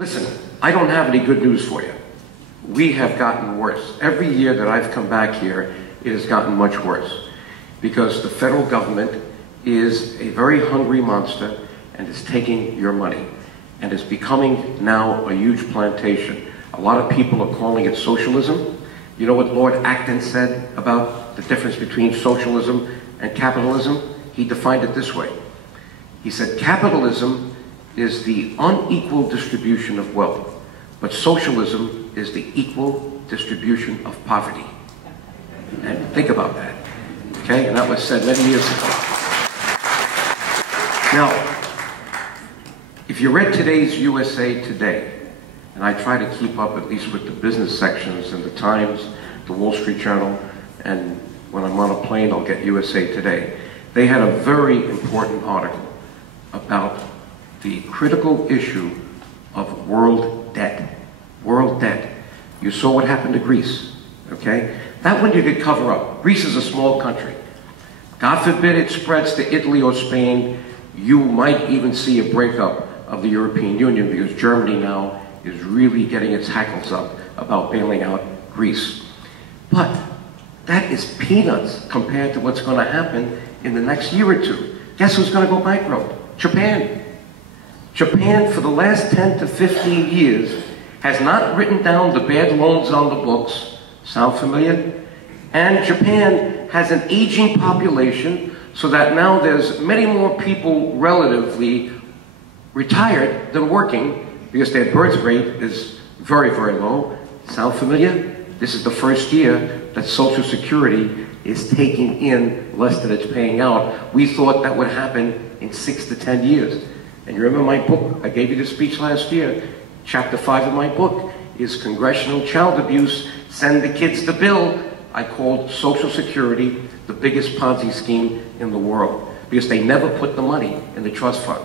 Listen, I don't have any good news for you. We have gotten worse. Every year that I've come back here, it has gotten much worse because the federal government is a very hungry monster and is taking your money and is becoming now a huge plantation. A lot of people are calling it socialism. You know what Lord Acton said about the difference between socialism and capitalism? He defined it this way. He said, capitalism is the unequal distribution of wealth, but socialism is the equal distribution of poverty. And think about that, okay? And that was said many years ago. Now, if you read today's USA Today, and I try to keep up at least with the business sections in the Times, the Wall Street Journal, and when I'm on a plane, I'll get USA Today. They had a very important article about the critical issue of world debt. World debt. You saw what happened to Greece, okay? That one you could cover up. Greece is a small country. God forbid it spreads to Italy or Spain, you might even see a breakup of the European Union because Germany now is really getting its hackles up about bailing out Greece. But that is peanuts compared to what's going to happen in the next year or two. Guess who's going to go bankrupt? Japan. Japan, for the last 10 to 15 years, has not written down the bad loans on the books. Sound familiar? And Japan has an aging population, so that now there's many more people relatively retired than working because their birth rate is very, very low. Sound familiar? This is the first year that Social Security is taking in less than it's paying out. We thought that would happen in 6 to 10 years. And you remember my book? I gave you the speech last year. Chapter 5 of my book is Congressional Child Abuse. Send the kids the bill. I called Social Security the biggest Ponzi scheme in the world because they never put the money in the trust fund.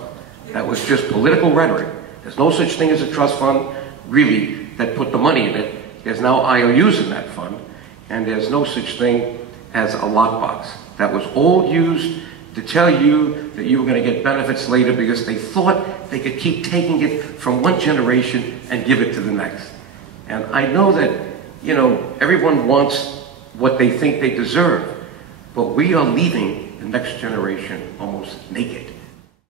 That was just political rhetoric. There's no such thing as a trust fund, really, that put the money in it. There's now IOUs in that fund, and there's no such thing as a lockbox. That was all used to tell you that you were going to get benefits later because they thought they could keep taking it from one generation and give it to the next. And I know that, you know, everyone wants what they think they deserve, but we are leaving the next generation almost naked.